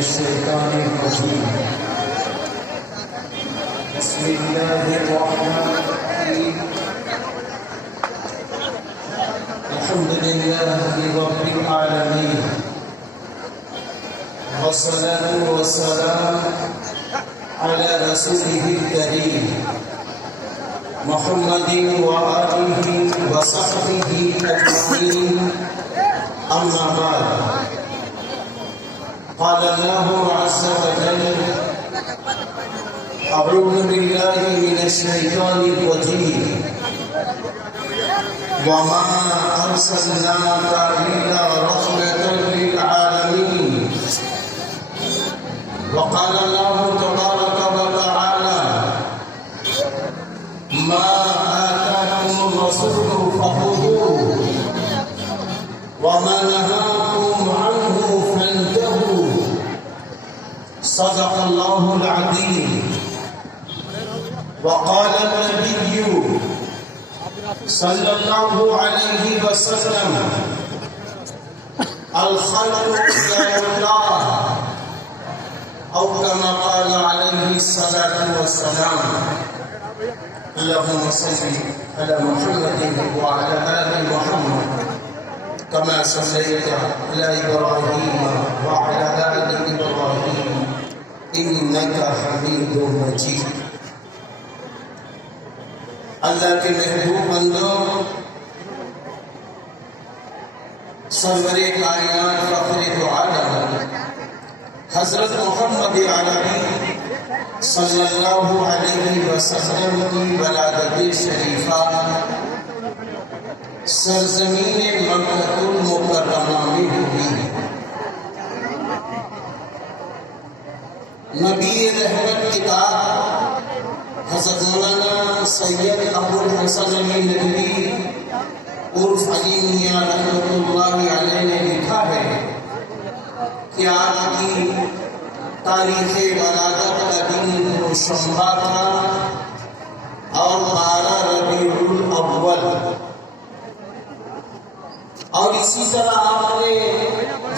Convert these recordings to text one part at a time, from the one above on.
الشيطان الرجيم. بسم الله الرحمن الرحيم. الحمد لله رب العالمين، والصلاة والسلام على رسوله الكريم محمد وآله وصحبه أجمعين. أما بعد، قال الله عز وجل: أعوذ بالله من الشيطان الرجيم، وما أرسلناك إلا رحمة للعالمين. وقال الله تبارك وتعالى: ما آتاكم الرسول فخذوه وما نهاكم عنه فانتهوا. صدق الله العظيم. وقال النبي صلى الله عليه وسلم: الخلق يا الله، أو كما قال عليه الصلاة والسلام. اللهم صل على محمد وعلى آل محمد كما صليت على إبراهيم وعلى آل إبراهيم إنك حميد مجيد. اللہ کے محبوب بندوں، سرور کائنات فخر دو عالم حضرت محمد عربی صلی اللہ علیہ وسلم کی ولادت شریفہ سرزمین مکہ المکرمہ میں ہوئی. نبی رحمت کتاب حضرت مولانا سید ابو الحسن علی ندوی عرف علی میاں رحمۃ اللہ علیہ نے لکھا ہے کہ آپ کی تاریخ ولادت کا دن شنبہ تھا اور 12 ربیع الاول، اور اسی طرح آپ نے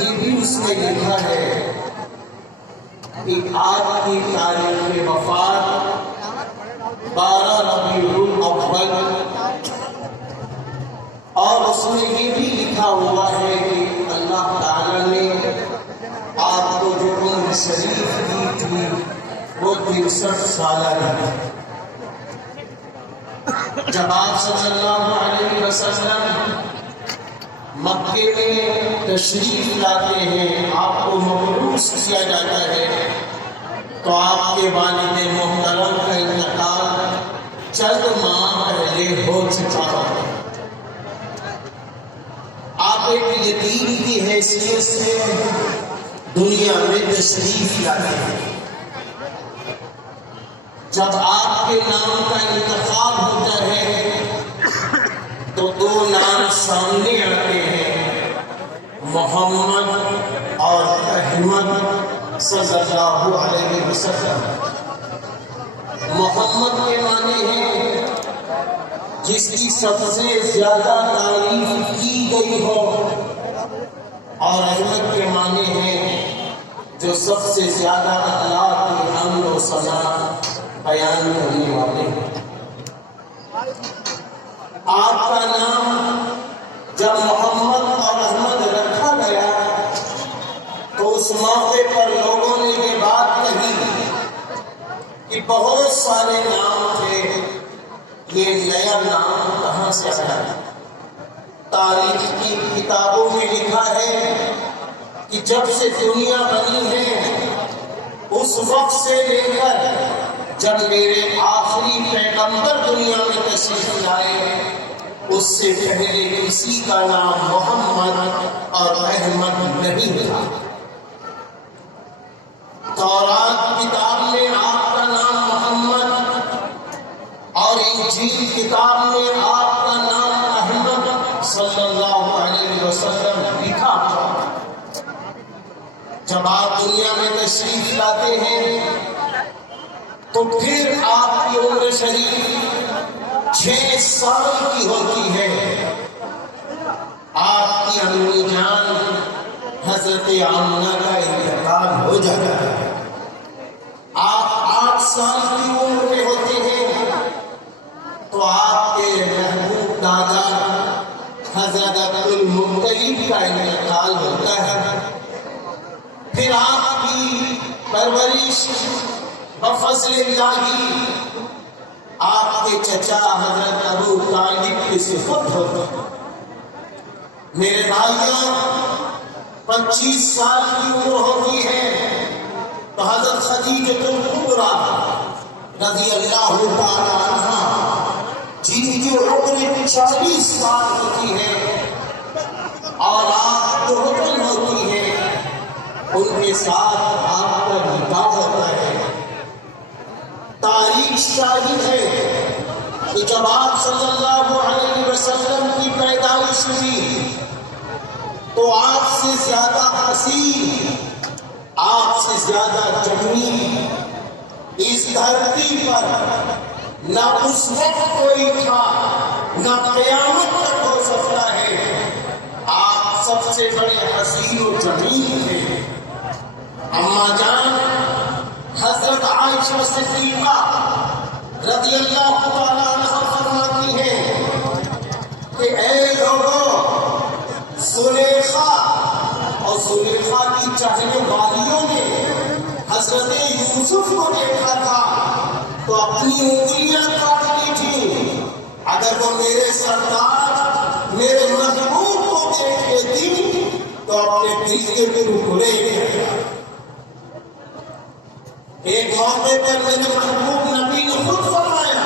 یہ بھی اس میں لکھا ہے کہ آپ کی تاریخ وفات 12 ربیع الاول، اور اس میں یہ بھی لکھا ہوا ہے کہ اللہ تعالی نے آپ کو جو عمر شریف دی تھی وہ 63 سالہ ہے. جب آپ صلی اللہ علیہ وسلم مکے میں تشریف لاتے ہیں، آپ کو مبعوث کیا جاتا ہے، تو آپ کے والد محترم کا انتقال چند ماہ پہلے ہو چکا ہے. آپ ایک یتیم کی حیثیت سے دنیا میں تشریف لاتے ہیں. جب آپ کے نام کا انتخاب ہوتا ہے تو 2 نام سامنے آتے ہیں، محمد اور احمد صلی اللہ علیہ وسلم. محمد کے معنی ہیں جس کی سب سے زیادہ تعریف کی گئی ہو، اور احمد کے معنی ہیں جو سب سے زیادہ اللہ کی حمد و ثنا بیان کرنے والے ہیں. آپ کا نام جب محمد اور احمد رکھا گیا تو اس موقع پر لوگوں نے یہ بات کہی کہ بہت سارے نام تھے، یہ نیا نام کہاں سے آیا؟ تاریخ کی کتابوں میں لکھا ہے کہ جب سے دنیا بنی ہے اس وقت سے لے کر جب میرے آخری پیغمبر دنیا میں تشریف لائے اس سے پہلے کسی کا نام محمد اور احمد نہیں تھا. تورات کتاب میں آپ کا نام محمد اور انجیل کتاب میں آپ کا نام احمد صلی اللہ علیہ وسلم لکھا تھا. جب آپ دنیا میں تشریف لاتے ہیں تو پھر آپ کی عمر شریف 6 سال کی ہوتی ہے. آپ کی امی جان حضرت آمنہ کا انتقال انتقال ہو جاتا ہے۔ آپ 8 سال کی عمر میں ہوتے ہیں تو آپ کے محبوب دادا حضرت عبدالمطلب کا انتقال ہوتا ہے۔ پھر آپ کی پرورش بفضل الہی آپ کے چچا حضرت ابو طالب کی صحبت ہوتی ہے۔ میرے بھائیوں 25 سال کی عمر ہوتی ہے تو حضرت خدیجہ الکبریٰ رضی اللہ تعالی عنہا جن کی عمر 40 سال ہوتی ہے اور آپ کو حکم ہوتی ہے، ان کے ساتھ آپ کا نکاح ہوتا ہے۔ تاریخ شاہد ہے کہ جب آپ صلی اللہ علیہ وسلم کی پیدائش ہوئی تو آپ سے زیادہ حسین، آپ سے زیادہ جمیل اس دھرتی پر نہ اس وقت کوئی تھا نہ قیامت تک ہو سکتا ہے۔ آپ سب سے بڑے حسین و جمیل تھے۔ اماں جان حضرت عائشہ صدیقہ رضی اللہ تعالیٰ عنہا فرماتی ہیں کہ اے لوگوں، زلیخا اور زلیخا کی چاہنے والیوں نے حضرت یوسف کو دیکھا تھا تو اپنی انگلیاں کاٹ لی تھی۔ اگر وہ میرے سردار میرے محبوب کو دیکھ لیتی تو اپنے دل کے ٹکڑے گئے۔ ایک موقع پر میرے محبوب نبی نے خود فرمایا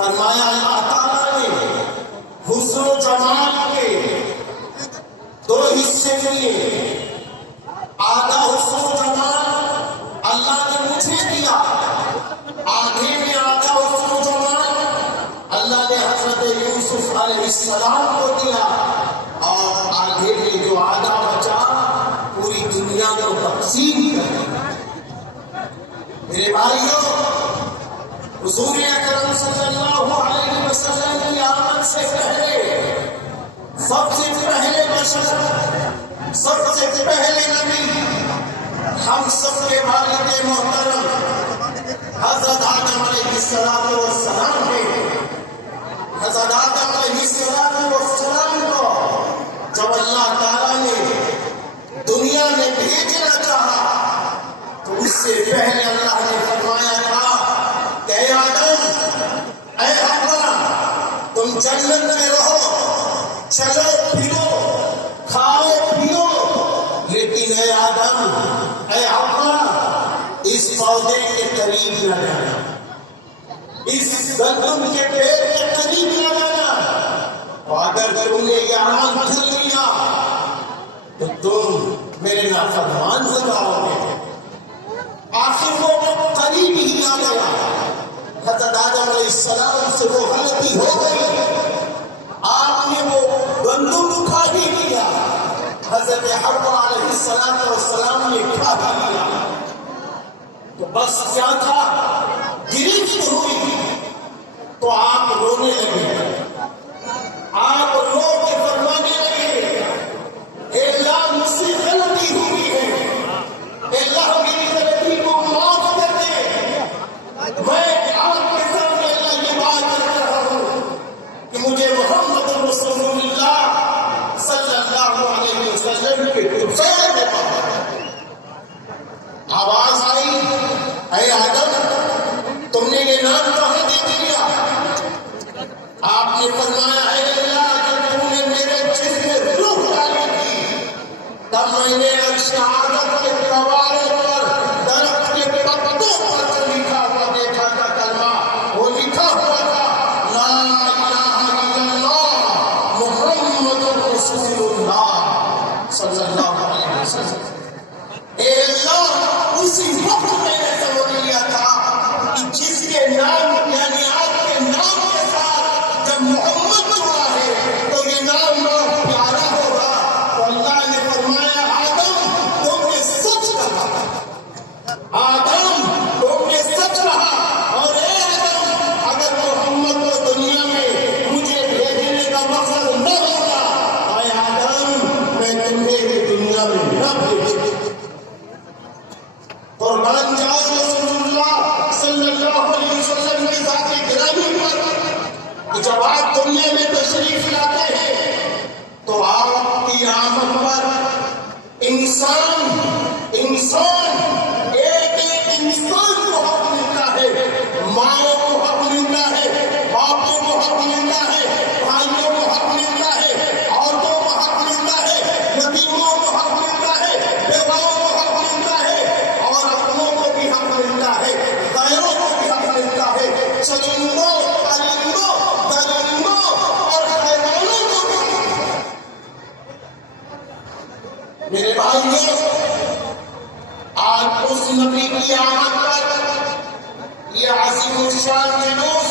اللہ تعالیٰ نے حسن و جمال کے 2 حصے دیے۔ آدھا حسن و جمال اللہ نے مجھے دیا، آدھے میں آدھا حسن و جمال اللہ نے حضرت یوسف علیہ السلام کو دیا، اور آدھے میں جو آدھا بچا پوری دنیا کو تقسیم کیا۔ میرے بھائیوں، حضور اکرم صلی اللہ علیہ وسلم کی آمد سے پہلے سب سے پہلے بشر، سب سے پہلے نبی، ہم سب کے والد محترم حضرت آدم علیہ السلام تھے۔ حضرت آدم علیہ السلام کو جب اللہ تعالیٰ نے دنیا میں بھیجنا چاہا تو اس سے پہلے اللہ نے فرمایا تھا کہ اے آدم، اے حوا، تم جنت میں رہو، چلو پھرو، کھاؤ پیو، لیکن اے آدم، اے حوا، اس پودے کے قریب نہ جانا، اس گندم کے پیڑ کے قریب نہ جانا، اور اگر تم نے یہ عمل بدل لیا تو تم میرے نافرمان ہو جاؤ گے۔ آخر وہ قریب ہی آ گیا۔ حضرت آدم علیہ السلام سے وہ غلطی ہو گئی، آپ نے وہ گندم اٹھا ہی لیا، حضرت حوا علیہ السلام نے اٹھا ہی لیا، تو بس کیا تھا، گرفت ہوئی تو آپ رونے لگے، آپ رو کے فرمانے لگے، اے اللہ مجھ سے غلطی ہوئی ہے، اے اللہ میری غلطی کو معاف کر دے۔ میں آپ کے سامنے اللہ یہ بات کر رہا ہوں کہ مجھے محمد رسول اللہ صلی اللہ علیہ وسلم کے دفعہ میں آواز آئی، اے آدم، تم نے یہ نام کہاں دے دیا؟ آپ نے فرمایا، اے اللہ، جب تم نے میرے جسم میں روح ڈالی تھی تب میں نے عرش اعظم کے کنارے پر درخت کے پتوں پر جو لکھا ہوا دیکھا تھا کلمہ، وہ لکھا ہوا تھا لا الہ الا اللہ محمد رسول اللہ صلی اللہ علیہ وسلم۔ اے اللہ، اسی وقت میں نے سمجھ لیا تھا کہ جس کے نام یعنی آپ کے نام کے ساتھ جب محمد کہ جب آپ دنیا میں تشریف لاتے ہیں تو آپ کی آمد پر انسان ایک انسان کو حق ملتا ہے، ماں کو حق ملتا ہے، باپوں کو حق ملتا ہے، بھائیوں کو حق ملتا ہے، عورتوں کو حق ملتا ہے، یتیموں کو حق ملتا ہے، بیواؤں کو حق ملتا ہے، اور اپنوں کو بھی حق ملتا ہے، غیروں کو بھی حق ملتا ہے، چرندوں، پرندوں، درندوں اور حیوانوں کو بھی۔ میرے بھائیوں، آج اس نبی کی آمد پر یہ عظیم الشان جلوس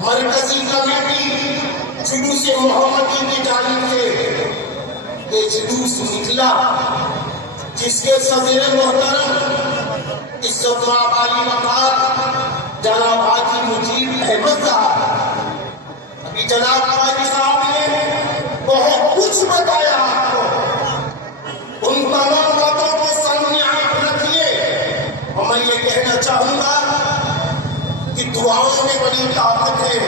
مرکزی کمیٹی جلوس محمدی کی جانب سے یہ جلوس نکلا، جس کے صدر محترم عزت مآب علی وقار جناب حاجی مجیب احمد صاحب، ابھی جناب حاجی صاحب نے بہت کچھ بتایا آپ کو، ان تمام باتوں کو سامنے آپ رکھیے، اور میں یہ کہنا چاہوں گا کہ دعاؤں میں بڑی طاقت ہے،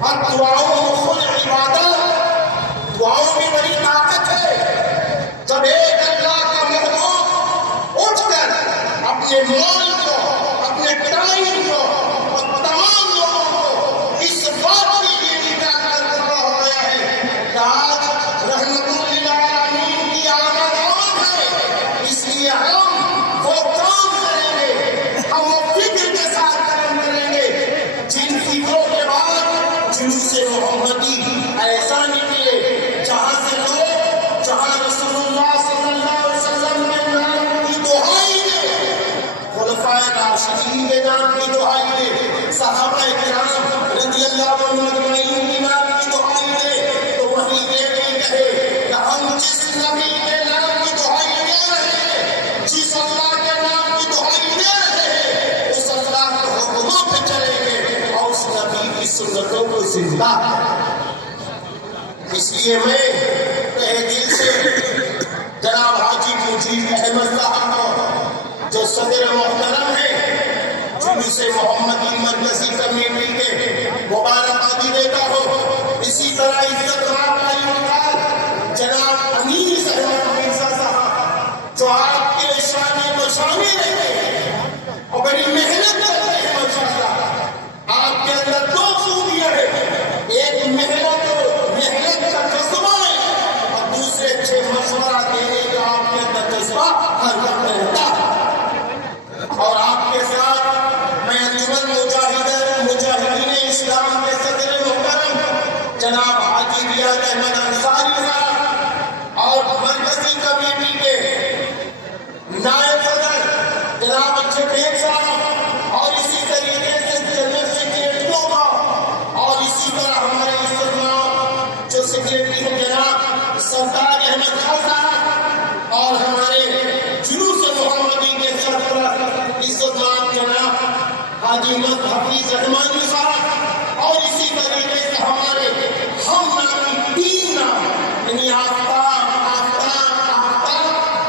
اور دعاؤں خود عبادت، دعاؤں میں بڑی طاقت ہے۔ جب ایک اللہ کا محبوب اٹھ کر اپنے مال کو، اپنے ٹائم کو اور تمام لوگوں کو اس بات کے لیے نکال کر کھڑا ہو گیا ہے کہ آج رحمت للعالمین کی آمد ہے، اس لیے ہم وہ کام کریں گے، ہم وہ فکر کے ساتھ کام کریں گے جن فکروں کے بعد جلوس محمدی ایسا نکلے جہاں سے لوگ، جہاں رسول اللہ صلی اللہ علیہ وسلم کے نام کی دہائی دے، خلفائے راشدین کے نام کی دہائی دے، صحابہ کرام رضی اللہ عنہم اجمعین کے نام کی دہائی دے، تو وہی یہ بھی کہے کہ ہم جس نبی کے نام کی دہائی دے رہے ہیں، جس اللہ کے نام کی دہائی دے رہے ہیں، اس اللہ کے حکموں پہ چلیں گے اور اس نبی کی سنتوں کو زندہ کریں گے۔ اس لیے میں تہہ دل سے جناب حاجی مجیب احمد صاحب کو جو صدر محترم ہے جلوس محمدی مرکزی کمیٹی کے مبارکبادی دیتا ہوں، اسی طرح عزت مآب علی وقار جناب امیر صاحب مرزا صاحب جو آپ کے شانے بشانے رہتے ہیں اور بڑی محنت کرتے ہیں، ماشاءاللہ آپ کے اندر دو خوبیاں ہیں، ایک محنت کا جذبہ ہے اور دوسرے اچھے مشورہ دینے کا آپ کے اندر جذبہ ہر وقت رہتا ہے۔ اور آپ کے ساتھ میں انجمن مجاہدین اسلام کے صدر محترم جناب حاجی ریاض احمد انصاری صاحب اور مرکزی کمیٹی کے نائب صدر جناب اچھے بیگ صاحب اور اسی طریقے سے جنرل سیکریٹریوں کا اور اسی طرح ہمارے عزت مآب جو سیکریٹری ہیں جناب سردار احمد خان صاحب اور ہمارے جلوس محمدی کے سربراہ عزت مآب جناب حاجی حفیظ رحمانی صاحب اور اسی طریقے سے ہمارے ہم نامی تین نام، یعنی آفتاب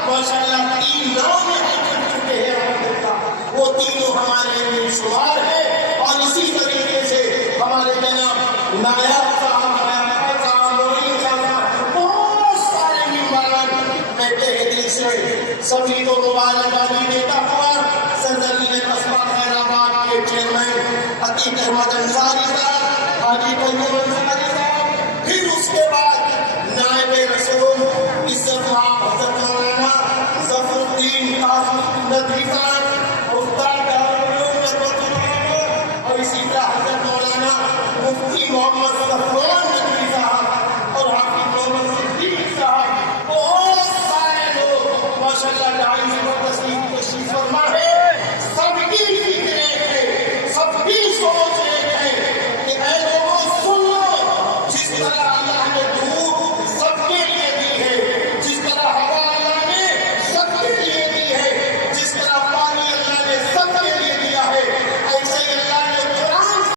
ماشاءاللہ تین نام میں حاصل چکے ہیں، وہ تینوں ہمارے لیے شمار ہے، اور اسی طریقے سے ہمارے جناب نایاب صاحب، بہت سارے ممبران، میں تہہ دل سے سبھی کو مبارکبادی دیتا ہوا سرزمین قصبہ خیر آباد کے چیئرمین عتیق احمد انصاری صاحب، حاجی طیب انصاری صاحب، پھر اس کے بعد نائب رسول عزت مآب حضرت مولانا ظفر الدین قاسم ندوی صاحب